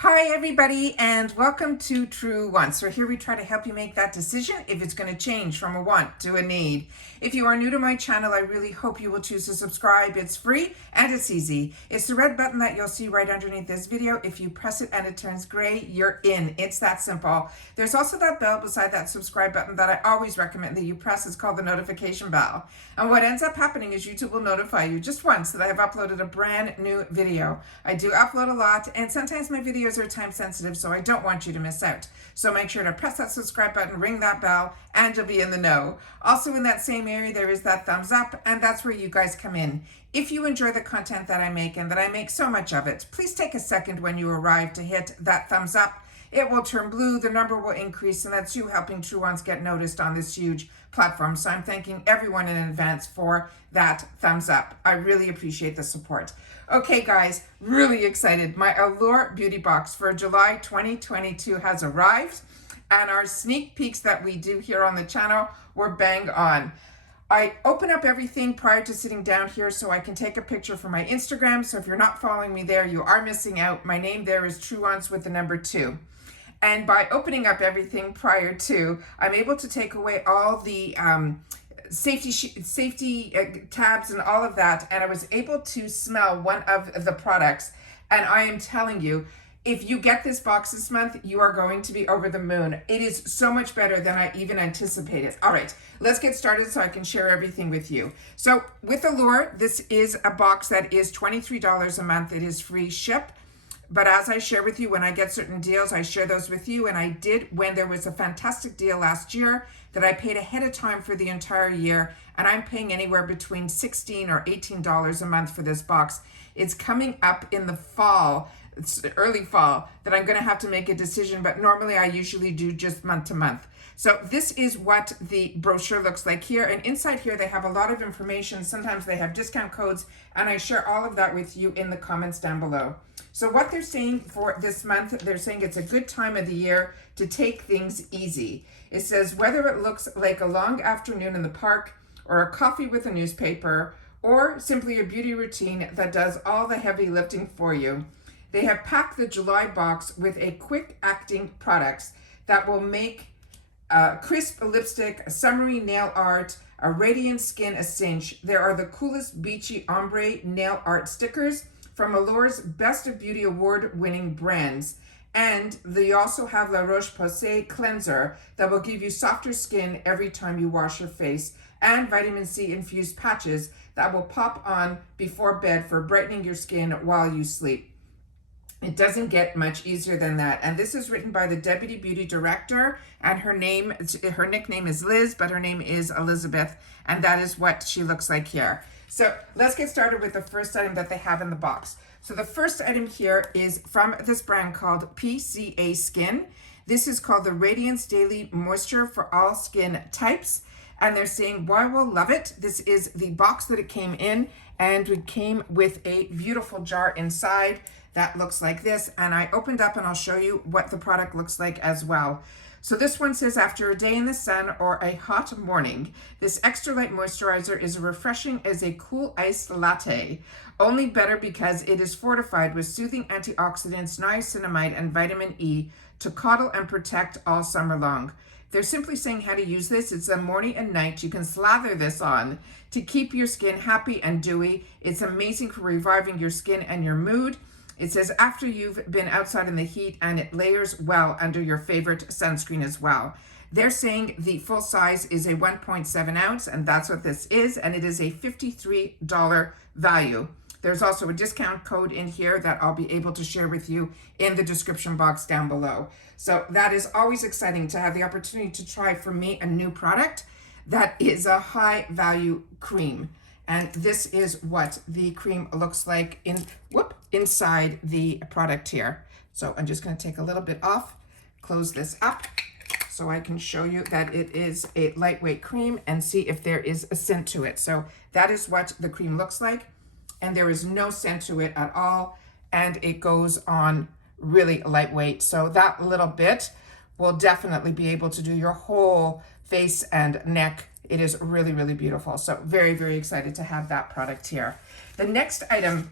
Hi everybody and welcome to True Want. So here we try to help you make that decision if it's going to change from a want to a need. If you are new to my channel, I really hope you will choose to subscribe. It's free and it's easy. It's the red button that you'll see right underneath this video. If you press it and it turns gray, you're in. It's that simple. There's also that bell beside that subscribe button that I always recommend that you press. It's called the notification bell. And what ends up happening is YouTube will notify you just once that I have uploaded a brand new video. I do upload a lot and sometimes my videos are time sensitive, so I don't want you to miss out. So make sure to press that subscribe button, ring that bell, and you'll be in the know. Also in that same area, there is that thumbs up, and that's where you guys come in. If you enjoy the content that I make, and that I make so much of it, please take a second when you arrive to hit that thumbs up. It will turn blue, the number will increase, and that's you helping True Ones get noticed on this huge platform. So I'm thanking everyone in advance for that thumbs up. I really appreciate the support. Okay guys, really excited. My Allure beauty box for July 2022 has arrived, and our sneak peeks that we do here on the channel were bang on. I open up everything prior to sitting down here so I can take a picture for my Instagram. So if you're not following me there, you are missing out. My name there is True Ones with the number 2. And by opening up everything prior to, I'm able to take away all the safety tabs and all of that, and I was able to smell one of the products, and I am telling you, if you get this box this month, you are going to be over the moon. It is so much better than I even anticipated. All right, let's get started so I can share everything with you. So with Allure, this is a box that is $23 a month. It is free ship. But as I share with you, when I get certain deals, I share those with you. And I did when there was a fantastic deal last year that I paid ahead of time for the entire year. And I'm paying anywhere between $16 or $18 a month for this box. It's coming up in the fall, it's early fall, that I'm going to have to make a decision. But normally I usually do just month to month. So this is what the brochure looks like here. And inside here, they have a lot of information. Sometimes they have discount codes. And I share all of that with you in the comments down below. So what they're saying for this month, they're saying it's a good time of the year to take things easy. It says whether it looks like a long afternoon in the park or a coffee with a newspaper or simply a beauty routine that does all the heavy lifting for you, they have packed the July box with a quick acting products that will make crisp lipstick, a summery nail art, a radiant skin a cinch. There are the coolest beachy ombre nail art stickers from Allure's Best of Beauty award-winning brands. And they also have La Roche Posay cleanser that will give you softer skin every time you wash your face, and vitamin C infused patches that will pop on before bed for brightening your skin while you sleep. It doesn't get much easier than that. And this is written by the Deputy Beauty Director, and her nickname is Liz, but her name is Elizabeth, and that is what she looks like here. So let's get started with the first item that they have in the box. So the first item here is from this brand called PCA Skin. This is called the Radiance Daily Moisture for all skin types. And they're saying, why will love it? This is the box that it came in, and it came with a beautiful jar inside that looks like this. And I opened up and I'll show you what the product looks like as well. So this one says, after a day in the sun or a hot morning, this extra light moisturizer is refreshing as a cool iced latte. Only better because it is fortified with soothing antioxidants, niacinamide, and vitamin E to coddle and protect all summer long. They're simply saying how to use this. It's a morning and night. You can slather this on to keep your skin happy and dewy. It's amazing for reviving your skin and your mood. It says after you've been outside in the heat, and it layers well under your favorite sunscreen as well. They're saying the full size is a 1.7 ounce, and that's what this is, and it is a $53 value. There's also a discount code in here that I'll be able to share with you in the description box down below. So that is always exciting to have the opportunity to try, for me, a new product that is a high value cream. And this is what the cream looks like inside the product here. So I'm just going to take a little bit off, close this up so I can show you that it is a lightweight cream and see if there is a scent to it. So that is what the cream looks like. And there is no scent to it at all. And it goes on really lightweight. So that little bit will definitely be able to do your whole face and neck. It is really, really beautiful. So very, very excited to have that product here. The next item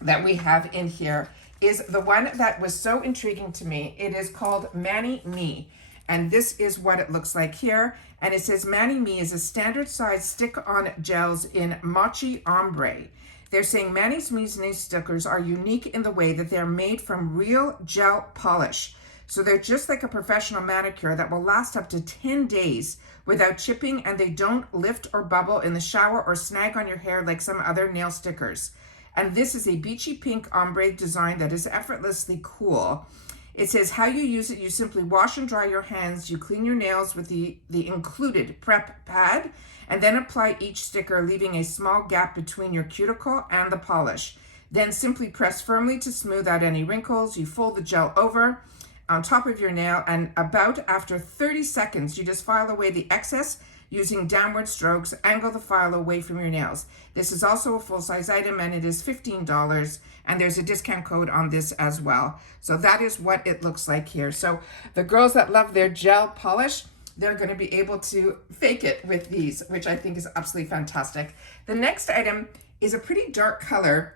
that we have in here is the one that was so intriguing to me. It is called ManiMe. And this is what it looks like here. And it says ManiMe is a standard size stick-on gels in Mochi Ombre. They're saying ManiMe's nail stickers are unique in the way that they're made from real gel polish. So they're just like a professional manicure that will last up to 10 days without chipping, and they don't lift or bubble in the shower or snag on your hair like some other nail stickers. And this is a beachy pink ombre design that is effortlessly cool. It says how you use it: you simply wash and dry your hands, you clean your nails with the included prep pad, and then apply each sticker, leaving a small gap between your cuticle and the polish. Then simply press firmly to smooth out any wrinkles. You fold the gel over on top of your nail, and about after 30 seconds, you just file away the excess using downward strokes. Angle the file away from your nails. This is also a full-size item, and it is $15, and there's a discount code on this as well. So that is what it looks like here. So the girls that love their gel polish, they're going to be able to fake it with these, which I think is absolutely fantastic. The next item is a pretty dark color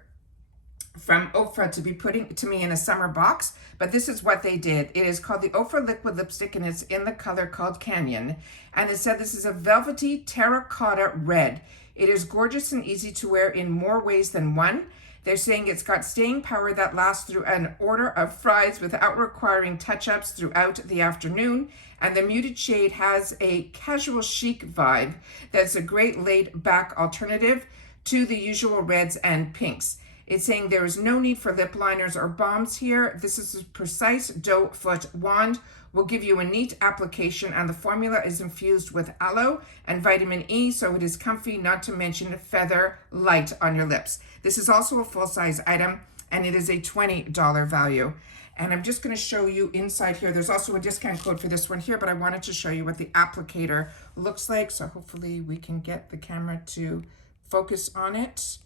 from Ofra to be putting to me in a summer box, but this is what they did. It is called the Ofra Liquid Lipstick, and it's in the color called Canyon. And it said this is a velvety terracotta red. It is gorgeous and easy to wear in more ways than one. They're saying it's got staying power that lasts through an order of fries without requiring touch-ups throughout the afternoon. And the muted shade has a casual chic vibe that's a great laid-back alternative to the usual reds and pinks. It's saying there is no need for lip liners or balms here. This is a precise doe foot wand. Will give you a neat application, and the formula is infused with aloe and vitamin E, so it is comfy, not to mention feather light on your lips. This is also a full-size item, and it is a $20 value. And I'm just going to show you inside here. There's also a discount code for this one here, but I wanted to show you what the applicator looks like. So hopefully we can get the camera to focus on it,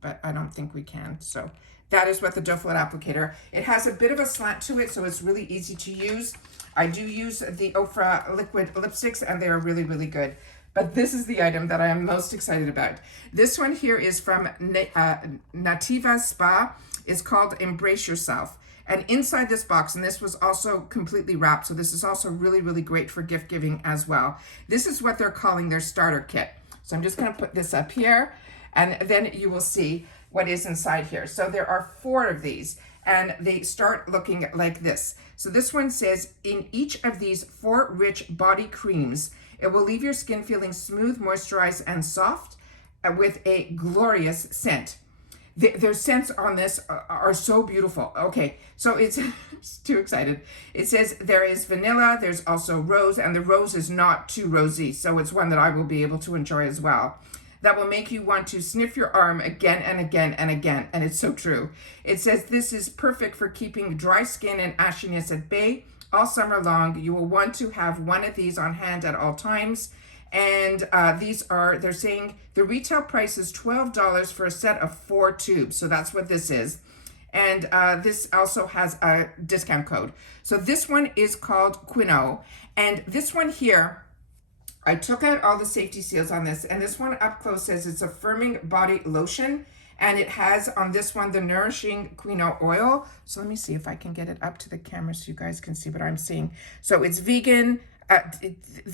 but I don't think we can. So that is what the doe foot applicator. It has a bit of a slant to it, so it's really easy to use. I do use the Ofra liquid lipsticks, and they are really, really good. But this is the item that I am most excited about. This one here is from Nativa Spa. It's called Embrace Yourself. And inside this box, and this was also completely wrapped, so this is also really, really great for gift giving as well. This is what they're calling their starter kit. So I'm just going to put this up here, and then you will see what is inside here. So there are 4 of these, and they start looking like this. So this one says, in each of these 4 rich body creams, it will leave your skin feeling smooth, moisturized, and soft with a glorious scent. Their scents on this are so beautiful. Okay, so it's too excited. It says there is vanilla, there's also rose, and the rose is not too rosy, so it's one that I will be able to enjoy as well. That will make you want to sniff your arm again and again and again, and it's so true. It says this is perfect for keeping dry skin and ashiness at bay all summer long. You will want to have one of these on hand at all times. And they're saying the retail price is $12 for a set of 4 tubes. So that's what this is. And this also has a discount code. So this one is called Quino. And this one here, I took out all the safety seals on this, and this one up close says it's a firming body lotion, and it has on this one the nourishing quinoa oil. So let me see if I can get it up to the camera so you guys can see what I'm seeing. So it's vegan.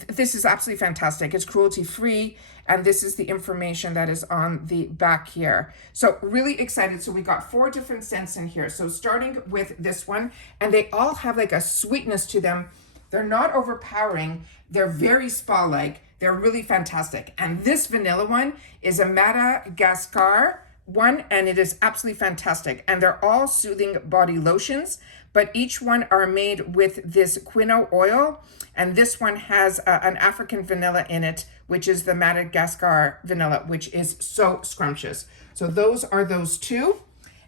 This is absolutely fantastic. It's cruelty-free, and this is the information that is on the back here. So really excited. So we got 4 different scents in here. So starting with this one, and they all have like a sweetness to them. They're not overpowering. They're very spa-like. They're really fantastic. And this vanilla one is a Madagascar one, and it is absolutely fantastic. And they're all soothing body lotions, but each one are made with this quinoa oil. And this one has an African vanilla in it, which is the Madagascar vanilla, which is so scrumptious. So those are those 2.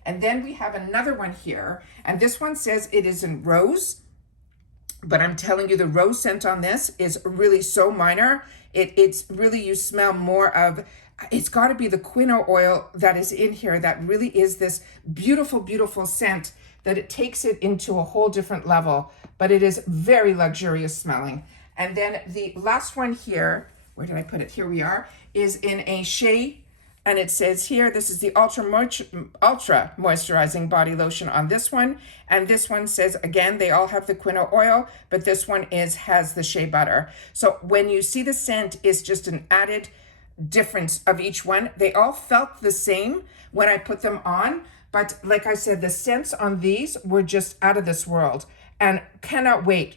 And then we have another one here. And this one says it is in rose. But I'm telling you, the rose scent on this is really so minor. It's really, you smell more of, it's got to be the quinoa oil that is in here that really is this beautiful, beautiful scent that it takes it into a whole different level. But it is very luxurious smelling. And then the last one here, where did I put it? Here we are, is in a shea And it says here, this is the ultra moisturizing body lotion on this one. And this one says, again, they all have the quinoa oil, but this one has the shea butter. So when you see the scent, it's just an added difference of each one. They all felt the same when I put them on, but like I said, the scents on these were just out of this world, and cannot wait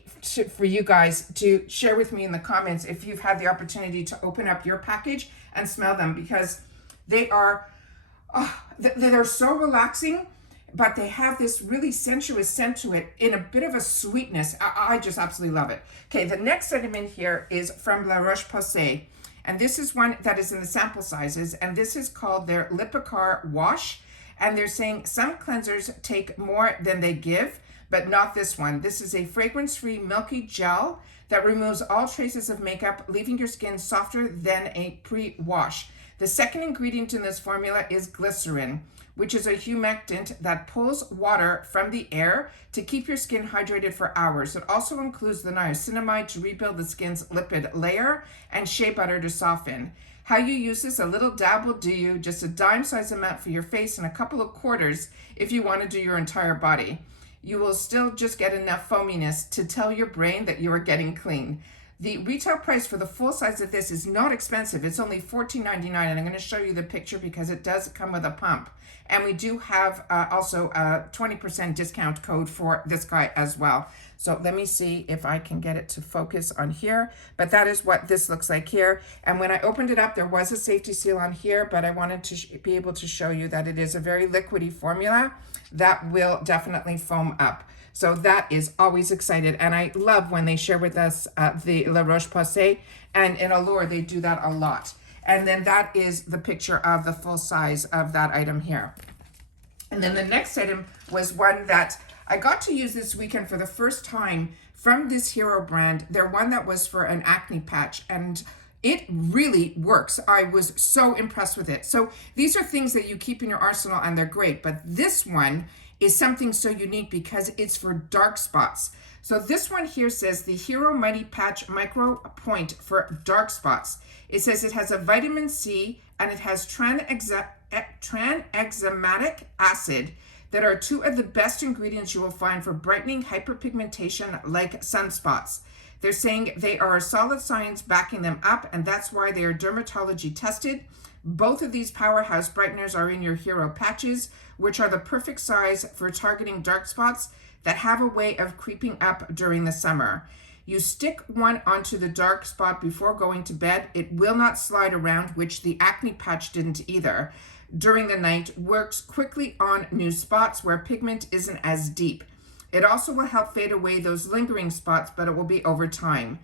for you guys to share with me in the comments if you've had the opportunity to open up your package and smell them, because they are, they're so relaxing, but they have this really sensuous scent to it in a bit of a sweetness. I just absolutely love it. Okay, the next item in here is from La Roche Posay. And this is one that is in the sample sizes, and this is called their Lipikar wash. And they're saying some cleansers take more than they give, but not this one. This is a fragrance-free milky gel that removes all traces of makeup, leaving your skin softer than a pre-wash. The second ingredient in this formula is glycerin, which is a humectant that pulls water from the air to keep your skin hydrated for hours. It also includes the niacinamide to rebuild the skin's lipid layer and shea butter to soften. How you use this, a little dab will do you, just a dime-sized amount for your face and a couple of quarters if you want to do your entire body. You will still just get enough foaminess to tell your brain that you are getting clean. The retail price for the full size of this is not expensive. It's only $14.99, and I'm going to show you the picture because it does come with a pump. And we do have also a 20% discount code for this guy as well. So let me see if I can get it to focus on here. But that is what this looks like here. And when I opened it up, there was a safety seal on here, but I wanted to be able to show you that it is a very liquidy formula that will definitely foam up. So that is always excited. And I love when they share with us the La Roche-Posay, and in Allure, they do that a lot. And then that is the picture of the full size of that item here. And then the next item was one that I got to use this weekend for the first time from this hero brand. They're one that was for an acne patch, and it really works. I was so impressed with it. So these are things that you keep in your arsenal, and they're great. But this one is something so unique because it's for dark spots. So this one here says the Hero Mighty Patch Micropoint for dark spots. It says it has a vitamin C and it has tranexamic acid that are two of the best ingredients you will find for brightening hyperpigmentation like sunspots. They're saying they are solid science backing them up, and that's why they are dermatology tested. Both of these powerhouse brighteners are in your hero patches, which are the perfect size for targeting dark spots that have a way of creeping up during the summer. You stick one onto the dark spot before going to bed. It will not slide around, which the acne patch didn't either. During the night, works quickly on new spots where pigment isn't as deep. It also will help fade away those lingering spots, but it will be over time.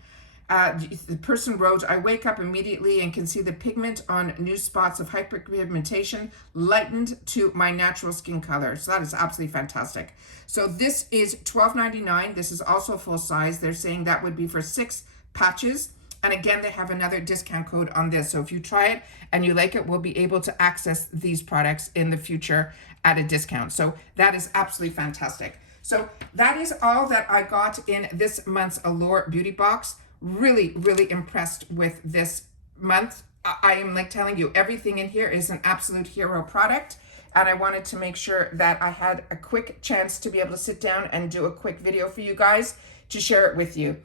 The person wrote, I wake up immediately and can see the pigment on new spots of hyperpigmentation lightened to my natural skin color. So that is absolutely fantastic. So this is $12.99. This is also full size. They're saying that would be for 6 patches. And again, they have another discount code on this. So if you try it and you like it, we'll be able to access these products in the future at a discount. So that is absolutely fantastic. So that is all that I got in this month's Allure Beauty Box. Really, really impressed with this month. I am like telling you, everything in here is an absolute hero product. And I wanted to make sure that I had a quick chance to be able to sit down and do a quick video for you guys to share it with you.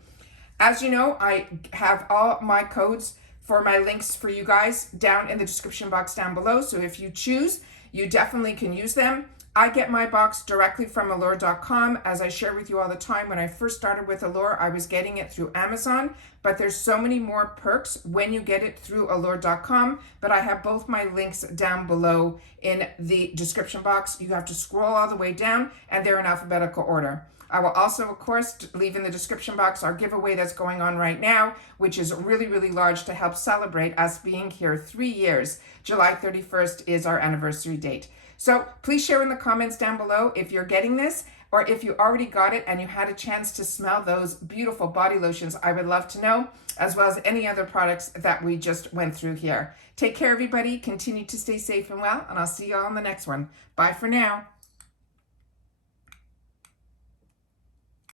As you know, I have all my codes for my links for you guys down in the description box down below. So if you choose, you definitely can use them. I get my box directly from Allure.com. As I share with you all the time, when I first started with Allure, I was getting it through Amazon, but there's so many more perks when you get it through Allure.com. But I have both my links down below in the description box. You have to scroll all the way down, and they're in alphabetical order. I will also, of course, leave in the description box our giveaway that's going on right now, which is really, really large to help celebrate us being here 3 years. July 31st is our anniversary date. So please share in the comments down below if you're getting this, or if you already got it and you had a chance to smell those beautiful body lotions. I would love to know, as well as any other products that we just went through here. Take care, everybody. Continue to stay safe and well, and I'll see you all in the next one. Bye for now.